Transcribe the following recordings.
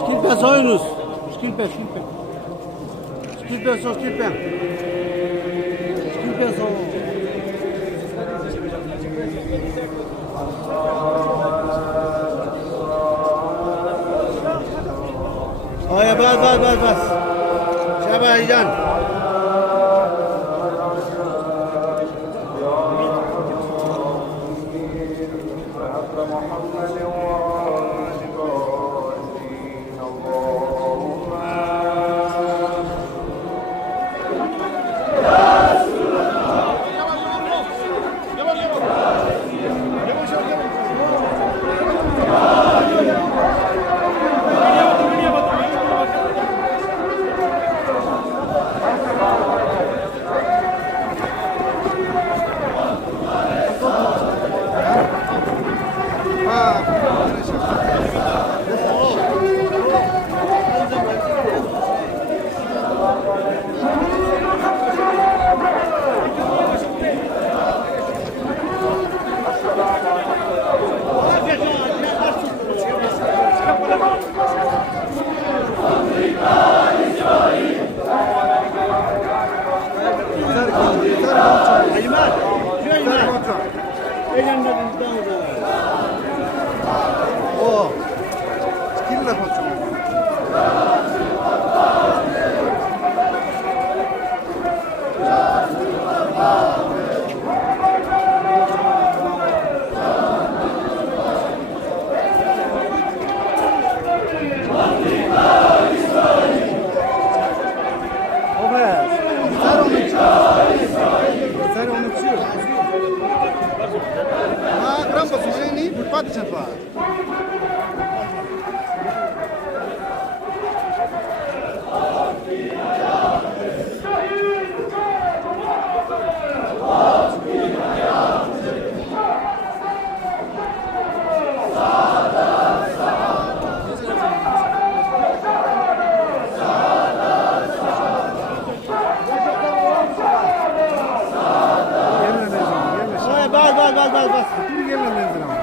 Skilpe soyunuz. Skilpe, skilpe. Skilpe so, skilpe. Skilpe so. Oya bas. Şabaycan. O. Skille faccio. Pode sentar. Bas. Kim gelmedi ama.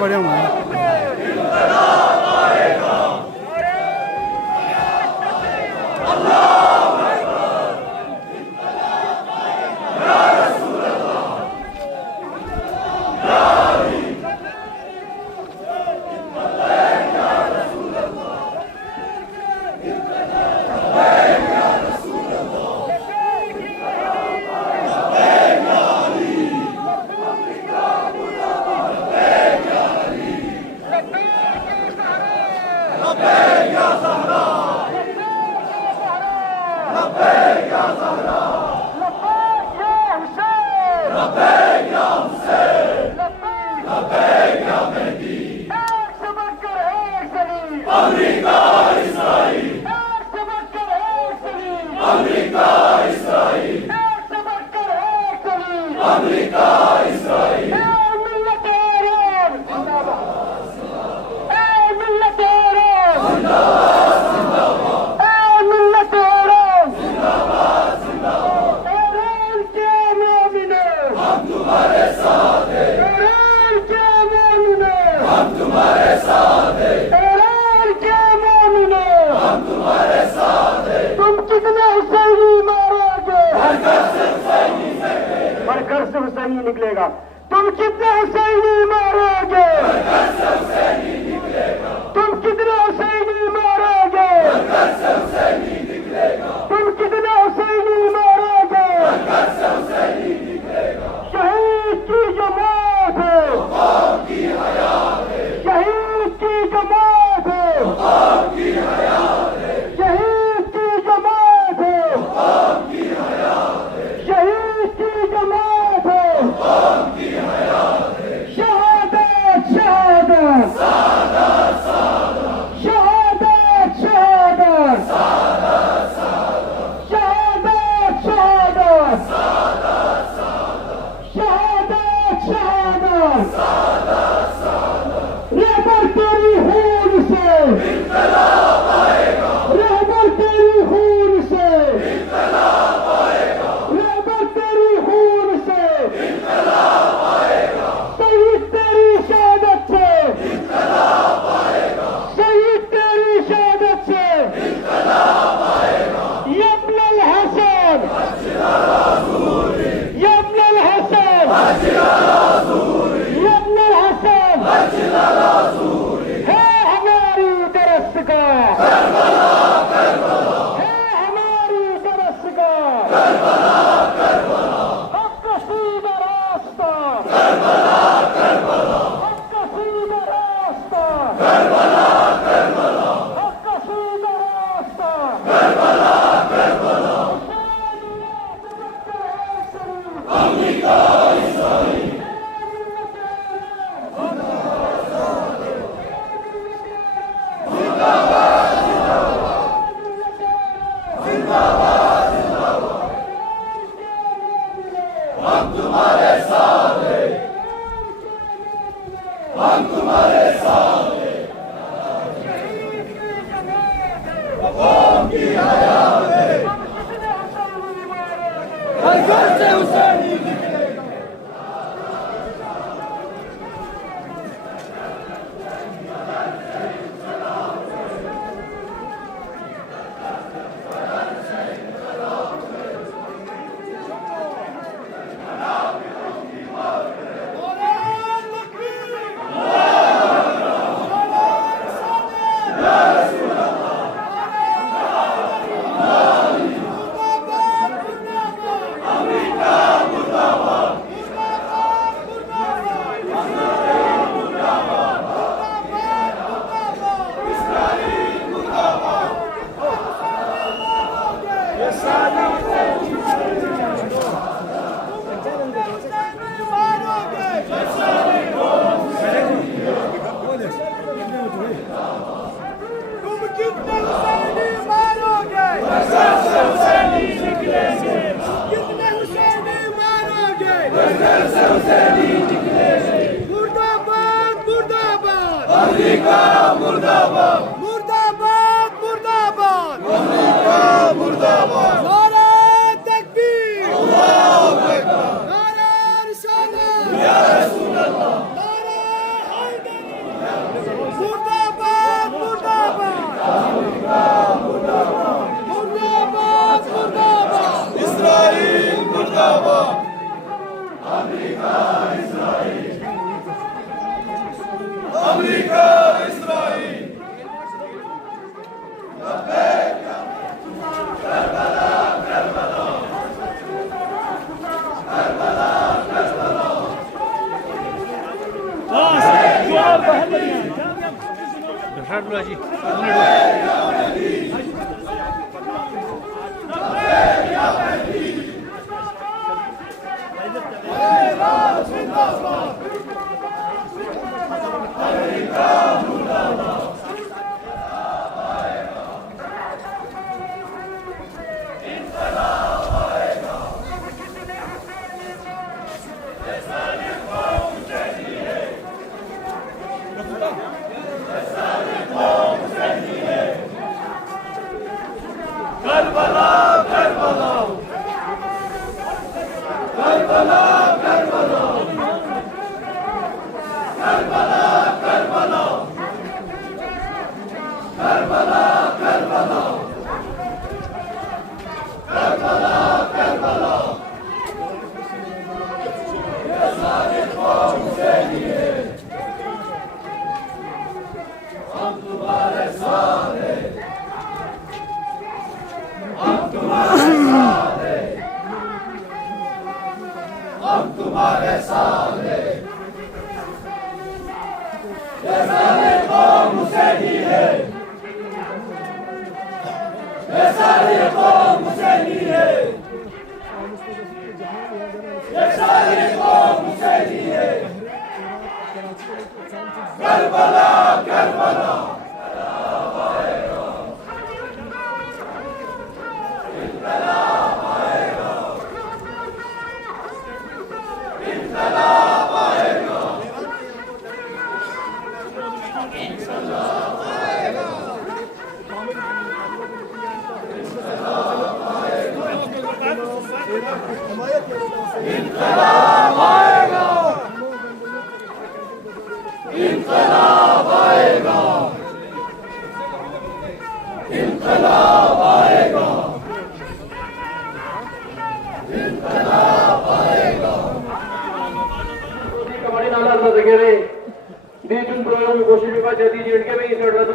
बढ़िया हूँ। निकलेगा। तुम कितने हुसैनी मारोगे? तुम कितने हुसैनी मारोगे? तुम कितने हुसैनी मारोगे? शहीद की जो मौत है, शहीद की जो मौत है, शहीद की जो मौत है, शहीद की जो मौत है, रहबर तेरी खून से रहबर तेरी खून से शहीद तेरी शहादत से शहीद तेरी शहादत से यब्नल हसन यब्नल हसन यब्नल हसन है हमारी दरसगाह है हमारी दरसगाह हक का सीधा रास्ता हक का सीधा रास्ता हक का सीधा रास्ता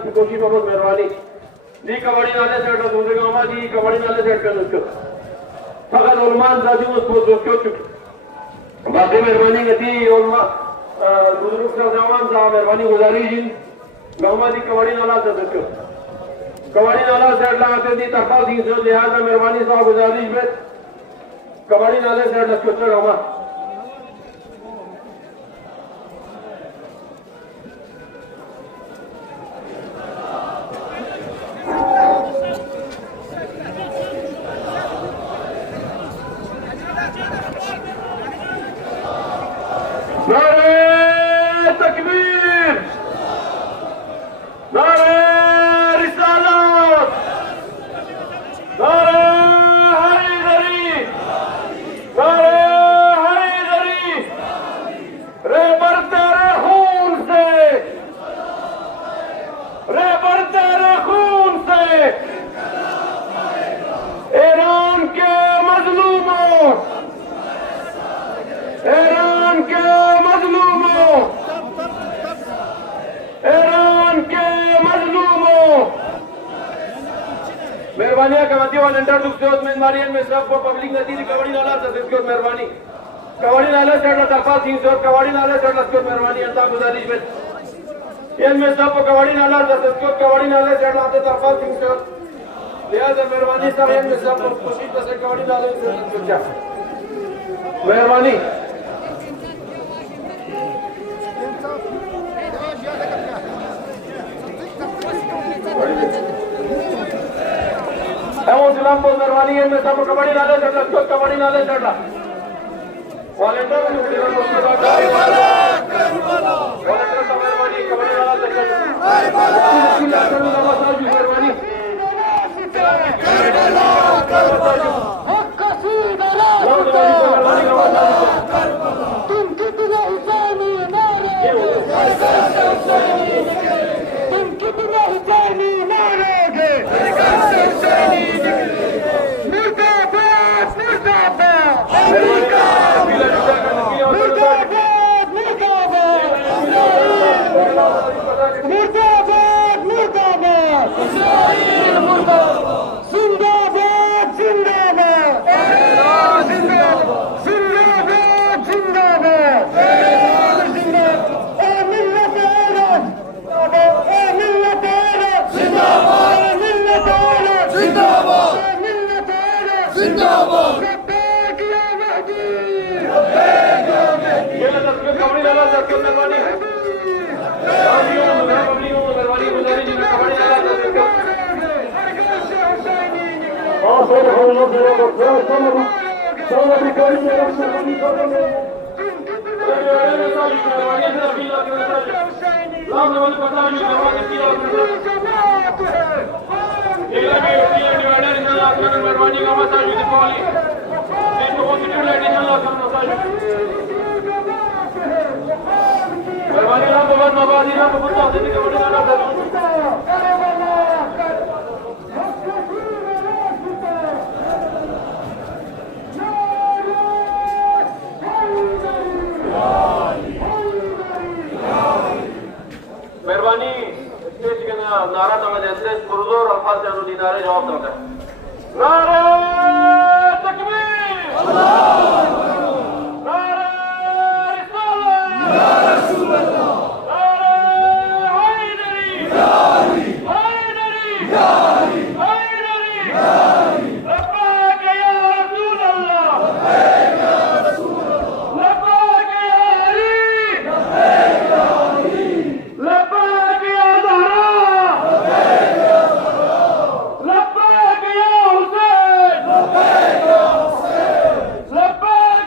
की कोशिश बहुत मेहरबानी जी कबड्डी नाले सेट दूसरे गांव जी कबड्डी नाले सेट कर उसको फकत उलमान दादी उसको दोस्तों चुप बाकी मेहरबानी गति उलमा बुजुर्ग का जवान साहब मेहरबानी गुजारिश जी गांव जी कबड्डी नाला सेट उसको कबड्डी नाला सेट लगाते थी तरफा सिंह से लिहाजा मेहरबानी साहब गुजारिश में कबड्डी नाले सेट उसको गांव मेहरबानी कबड्डी वॉलंटियर दुखोत मेहरबानी में सब को पब्लिक नदी कबड्डी नाला सदस्यों मेहरबानी कबड्डी नाला सेट तरफा सिंह से कबड्डी नाला सेट सदस्यों मेहरबानी अंता गुजारिश में इनमें सब को कबड्डी नाला सदस्यों कबड्डी नाला सेट आते तरफा सिंह से लिहाजा मेहरबानी सब इनमें सब को कोशिश से कबड्डी नाले से मेहरबानी इस्लाम को मेहरबानी है मैं सब कबड्डी नाले चढ़ लक्ष्य कबड्डी नाले चढ़ वॉलंटियर वॉलंटियर सब मेहरबानी कबड्डी नाला चढ़ मेहरबानी तुम कितने हुसैनी मारोगे तुम कितने हुसैनी मारोगे मेहरबानी का मसाज दीपावली मेहरबानी ना बहुत नवाजी ना बहुत आदमी के बड़े ना मेहरबानी स्टेज के नारा तंग देते गुरुदो और अल्फाज जानू नारे जवाब देते नारे तकबीर अल्लाह नारे रिसालत या रसूल अल्लाह नारे हैदरी हैदरी हैदरी हैदरी लब्बैक या रसूल अल्लाह लब्बैक या रसूल अल्लाह लब्बैक या अली लब्बैक या अली लब्बैक या ज़हरा लब्बैक या ज़हरा लब्बैक या हुसैन लब्बैक या हुसैन लब्बैक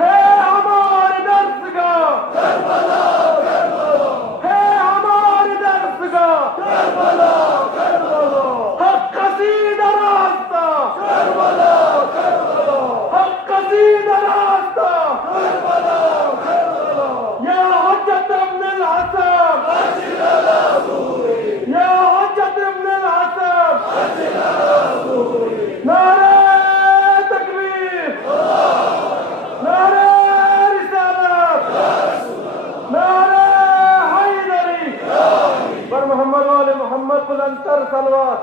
है हमारे दर्द का करबला करबला है हमारे दर्द का करबला करबला हक कसीदा रास्ता करबला करबला हक कसीदा रास्ता करबला करबला या हजरत इब्न अल-हसन अजिल अल-अबूरी या हजरत इब्न अल-हसन अजिल अल-अबूरी नारे तकबीर नारे रिसालत नारे हैदरी पर मोहम्मद वाले मोहम्मद बुलंदतर सलवात